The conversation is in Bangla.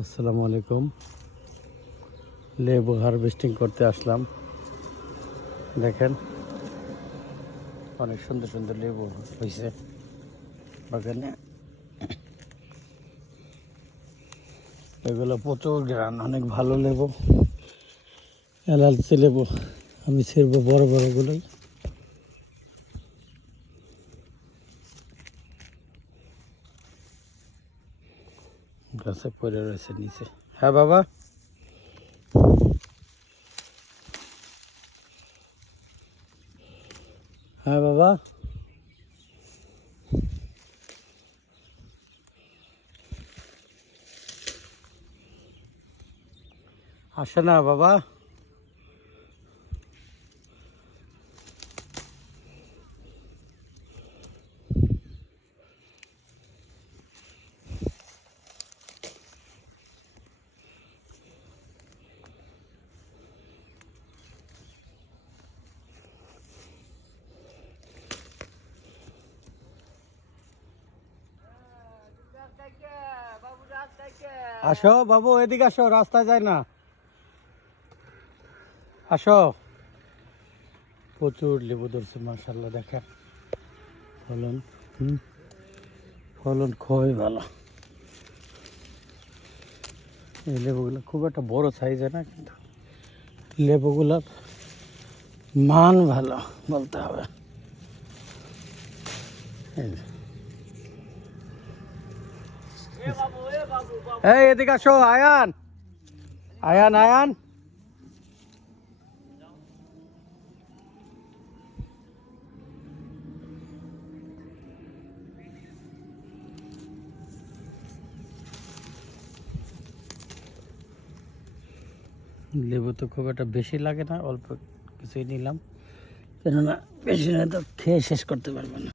আসসালামু আলাইকুম। লেবু হারভেস্টিং করতে আসলাম। দেখেন অনেক সুন্দর সুন্দর লেবু হয়েছে বাগানে। এগুলো প্রচুর গ্রান, অনেক ভালো লেবু, এলাচি লেবু। আমি ছিড়বো বড় বড়গুলোই। গাছে পড়ে রয়েছে নিচে। হ্যাঁ বাবা, হ্যাঁ বাবা, আসে না বাবা। আসো বাবু, এদিকে আসো, রাস্তায় যায় না, আসো। প্রচুর লেবু ধরছে মাশাআল্লাহ। দেখেন ফলন, ফলন খুবই ভালো। এই লেবুগুলো খুব একটা বড় সাইজে না, কিন্তু লেবুগুলোর মান ভালো বলতে হবে। এই এদিকে আসো, আয়ান আয়ান আয়ান। লেবু তো খুব একটা বেশি লাগে না, অল্প কিছুই নিলাম, কেননা বেশি না তো খেয়ে শেষ করতে পারবো না।